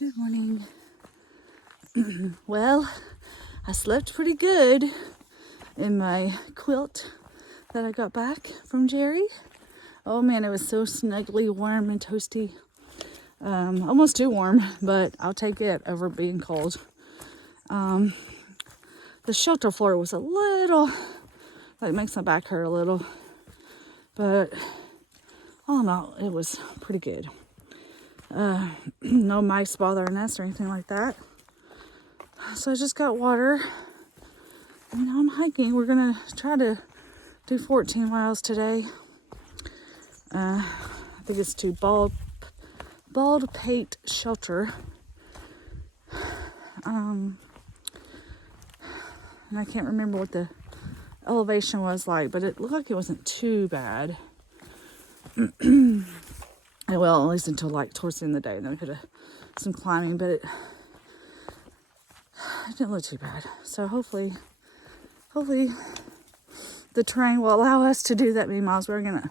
Good morning. Well, I slept pretty good in my quilt that I got back from Jerry. Oh man, it was so snuggly, warm and toasty. Almost too warm, but I'll take it over being cold. The shelter floor was a little, like makes my back hurt a little, but all in all, it was pretty good. No mice bothering us or anything like that. So I just got water. And now I'm hiking. We're gonna try to do 14 miles today. I think it's to Baldpate Shelter. And I can't remember what the elevation was like, but it looked like it wasn't too bad. Well, at least until like towards the end of the day, and then we could have some climbing, but it didn't look too bad. So hopefully the terrain will allow us to do that many miles. We're gonna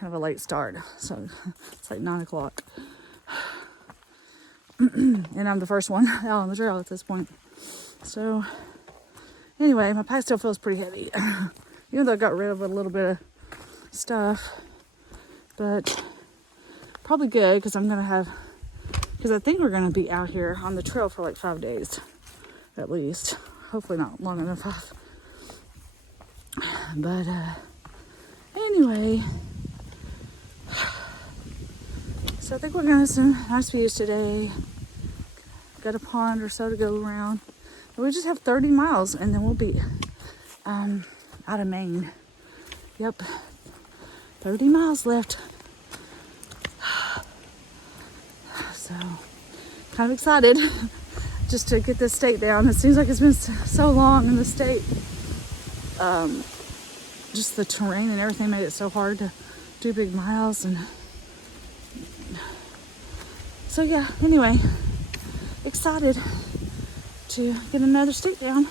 have a late start, so it's like 9 o'clock. And I'm the first one out on the trail at this point. So anyway, my pack still feels pretty heavy, even though I got rid of a little bit of stuff, but probably good because I think we're gonna be out here on the trail for like 5 days at least. Hopefully not longer than 5. But anyway, so I think we're gonna have some nice views today. Got a pond or so to go around. And we just have 30 miles and then we'll be out of Maine. Yep, 30 miles left. So kind of excited just to get this state down. It seems like it's been so long in the state. Just the terrain and everything made it so hard to do big miles. And so yeah, anyway, excited to get another state down.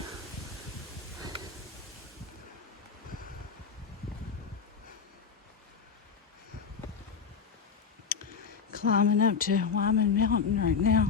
Climbing up to Wyman Mountain right now.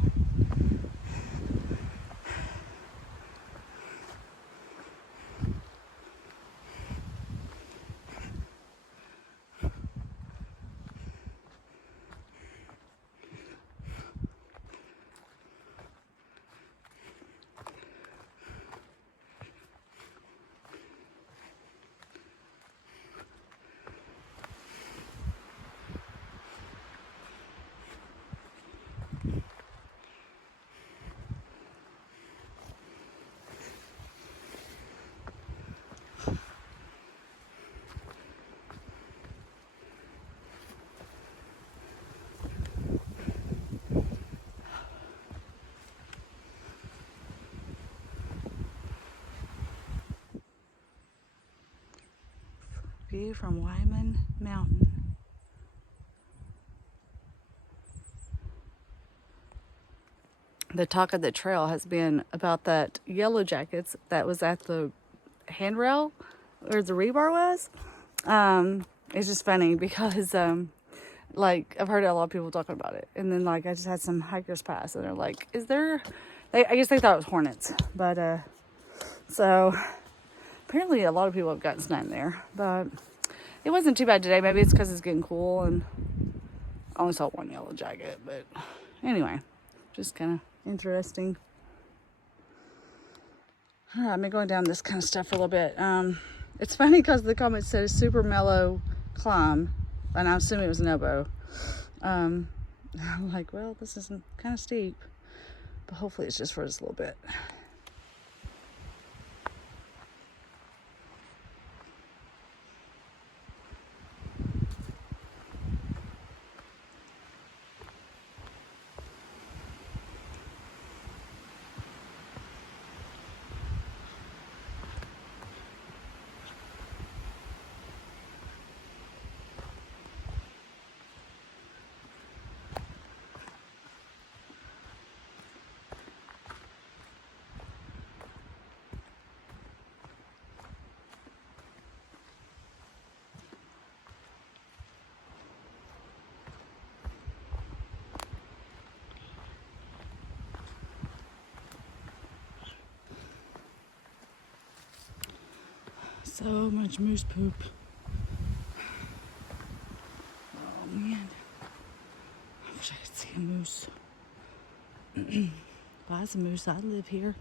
View from Wyman Mountain. The talk of the trail has been about that yellow jackets that was at the handrail where the rebar was. It's just funny because like I've heard a lot of people talking about it, and then like I just had some hikers pass and they're like, I guess they thought it was hornets, but so apparently a lot of people have gotten stung there, but it wasn't too bad today. Maybe it's because it's getting cool and I only saw one yellow jacket, but anyway, just kind of interesting. All right, I've been going down this kind of stuff for a little bit. It's funny because the comment says super mellow climb, and I'm assuming it was an elbow. I'm like, well, this is kind of steep, but hopefully it's just for just a little bit. So much moose poop. Oh man. I wish I could see a moose. If I was a moose, I'd live here.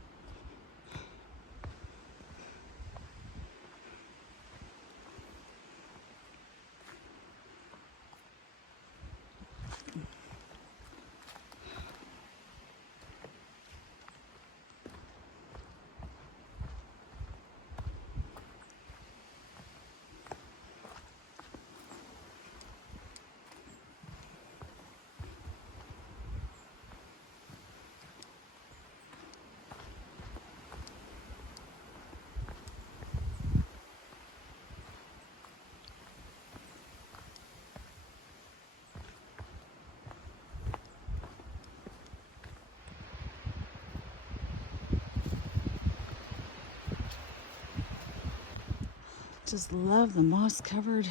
Just love the moss-covered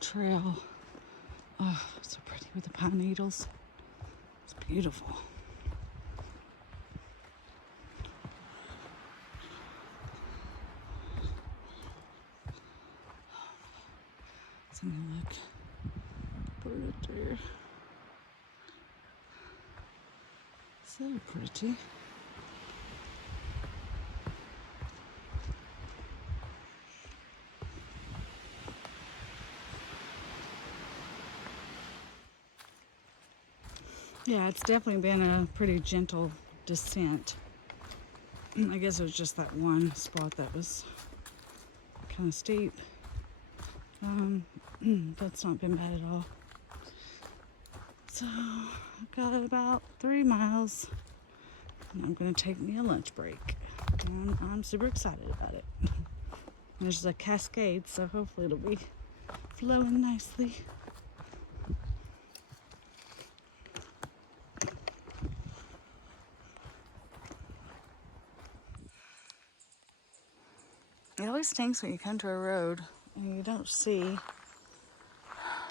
trail. Oh, so pretty with the pine needles. It's beautiful. Let's look. Put it there. So pretty. Yeah, it's definitely been a pretty gentle descent. I guess it was just that one spot that was kind of steep. That's not been bad at all. So I've got about 3 miles and I'm gonna take me a lunch break. And I'm super excited about it. There's a cascade, so hopefully it'll be flowing nicely. It always stinks when you come to a road and you don't see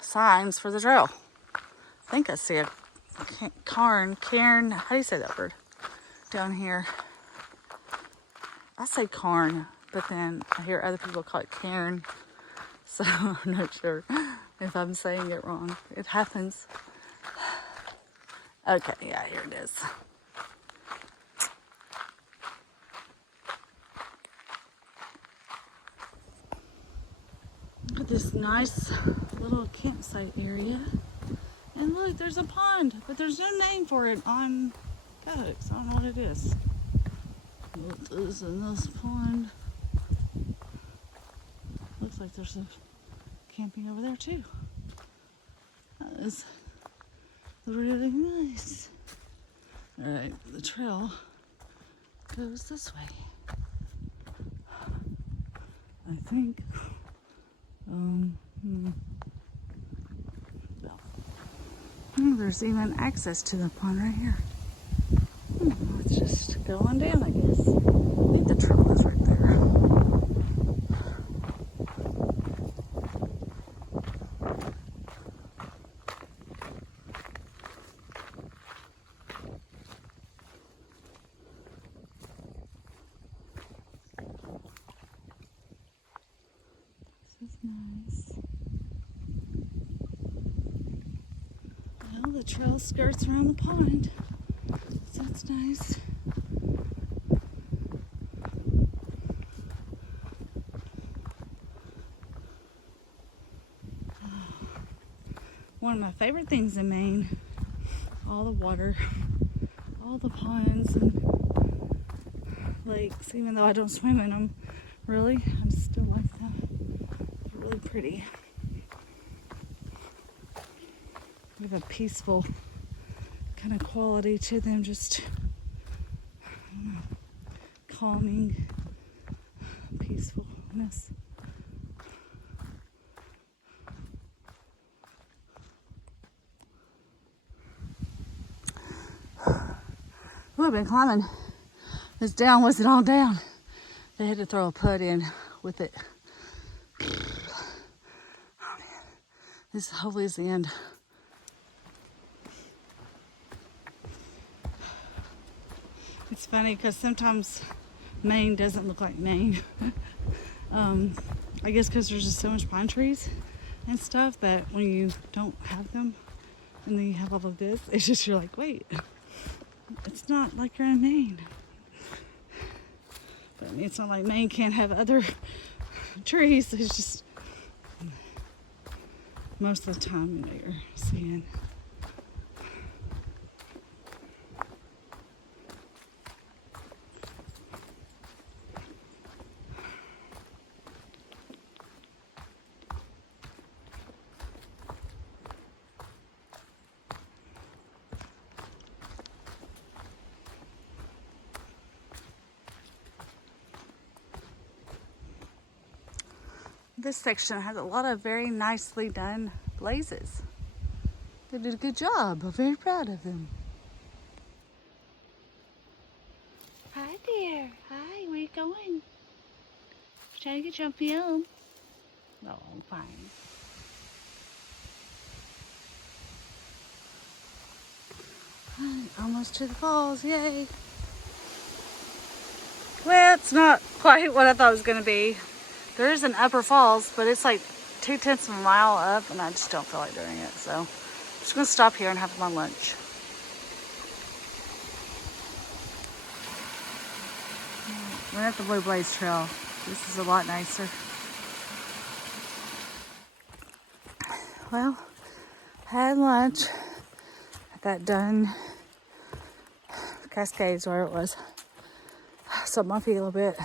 signs for the trail. I think I see a cairn, how do you say that word? Down here. I say cairn, but then I hear other people call it cairn. So I'm not sure if I'm saying it wrong. It happens. Okay, yeah, here it is. Look at this nice little campsite area. And look, there's a pond, but there's no name for it on Codex. I don't know what it is. What is in this pond? Looks like there's a camping over there too. That is really nice. Alright, the trail goes this way. I think. There's even access to the pond right here. Let's just go on down, I guess. I think the trail is right there. This is nice. Well, the trail skirts around the pond, so that's nice. One of my favorite things in Maine, all the water, all the ponds and lakes, even though I don't swim in them, really, I still like them. They're really pretty. They have a peaceful kind of quality to them, just calming, peacefulness. I've been climbing. This down wasn't all down. They had to throw a putt in with it. Oh man, this hopefully is the end. It's funny because sometimes Maine doesn't look like Maine. I guess because there's just so much pine trees and stuff that when you don't have them and then you have all of this, it's just you're like, wait, it's not like you're in Maine. But I mean, it's not like Maine can't have other trees. It's just most of the time, you know, you're seeing. This section has a lot of very nicely done blazes. They did a good job. I'm very proud of them. Hi there. Hi, where you going? Trying to get you on film. No, I'm fine. Almost to the falls, yay. Well, it's not quite what I thought it was going to be. There is an upper falls, but it's like 2/10 of a mile up, and I just don't feel like doing it. So I'm just going to stop here and have my lunch. We're at the Blue Blaze Trail. This is a lot nicer. Well, had lunch. I got done. Cascades where it was. So my feet a little bit.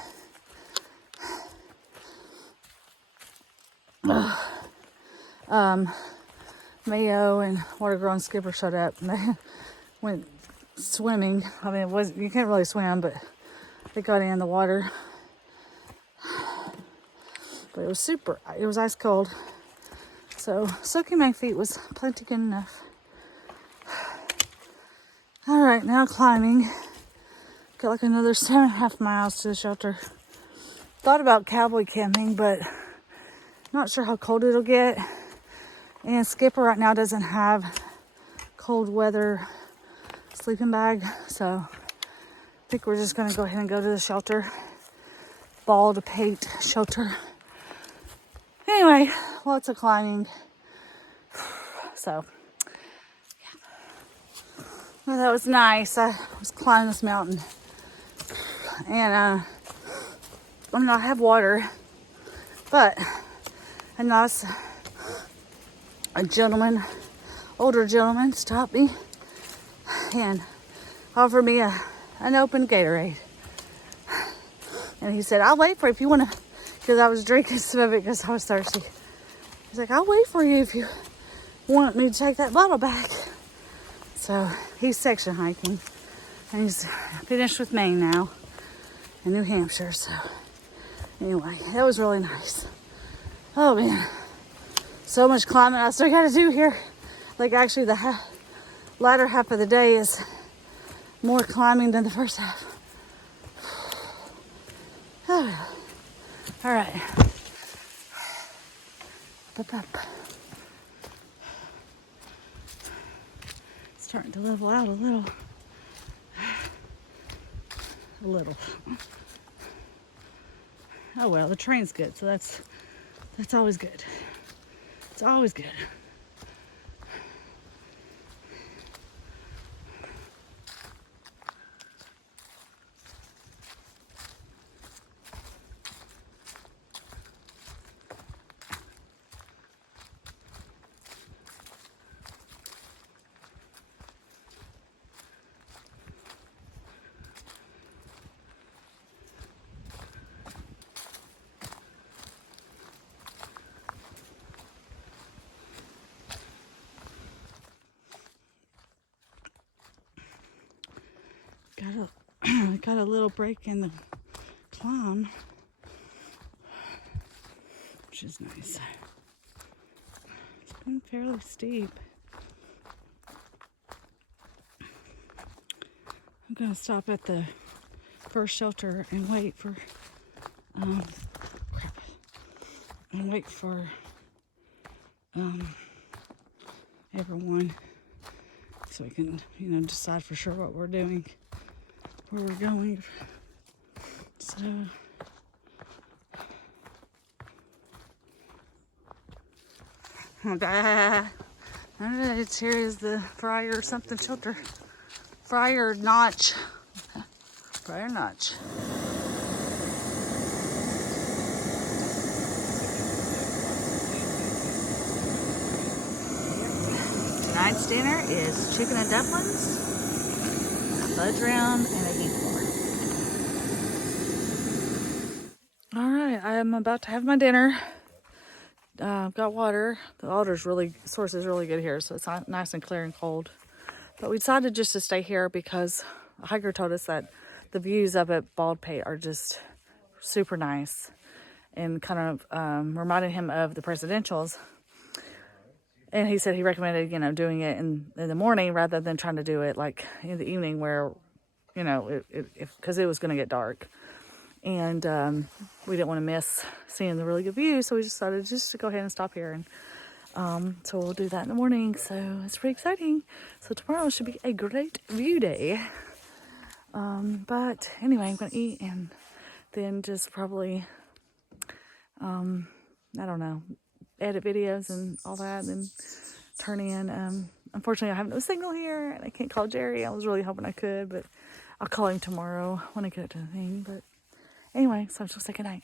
Mayo and Water Girl and Skipper showed up and they went swimming. I mean, you can't really swim, but they got in the water. But it was ice cold. So soaking my feet was plenty good enough. All right, now climbing. Got like another 7.5 miles to the shelter. Thought about cowboy camping, but not sure how cold it'll get. And Skipper right now doesn't have cold weather sleeping bag. So I think we're just gonna go ahead and go to the shelter. Bald Pate shelter. Anyway, lots of climbing. So, yeah. Well, that was nice. I was climbing this mountain. And I mean, I have water. But I noticed a gentleman, older gentleman, stopped me and offered me an open Gatorade. And he said, I'll wait for you if you want to, because I was drinking some of it because I was thirsty. He's like, I'll wait for you if you want me to take that bottle back. So he's section hiking. And he's finished with Maine now and New Hampshire. So anyway, that was really nice. Oh man, so much climbing I still got to do here. Like actually the latter half of the day is more climbing than the first half. Oh, all right. Starting to level out a little. A little. Oh well, the train's good, so that's always good. It's always good. Got a little break in the climb, which is nice. It's been fairly steep. I'm gonna stop at the first shelter and wait for everyone so we can, decide for sure what we're doing, where we're going. So It's here is the fryer something shelter. Fryer notch. Fryer notch. Tonight's dinner is chicken and dumplings, a fudge round, and a heat floor. Alright, I am about to have my dinner. Got water. The source is really good here, so it's nice and clear and cold. But we decided just to stay here because a hiker told us that the views up at Baldpate are just super nice and kind of reminded him of the presidentials. And he said he recommended, doing it in the morning rather than trying to do it like in the evening where, because it was going to get dark. And we didn't want to miss seeing the really good view, so we decided just to go ahead and stop here. And so we'll do that in the morning, so it's pretty exciting. So tomorrow should be a great view day. But anyway, I'm going to eat and then just probably, I don't know, edit videos and all that, and then turn in. Unfortunately, I have no signal here, and I can't call Jerry. I was really hoping I could, but I'll call him tomorrow when I get to the thing. But anyway, so I'm just saying good night.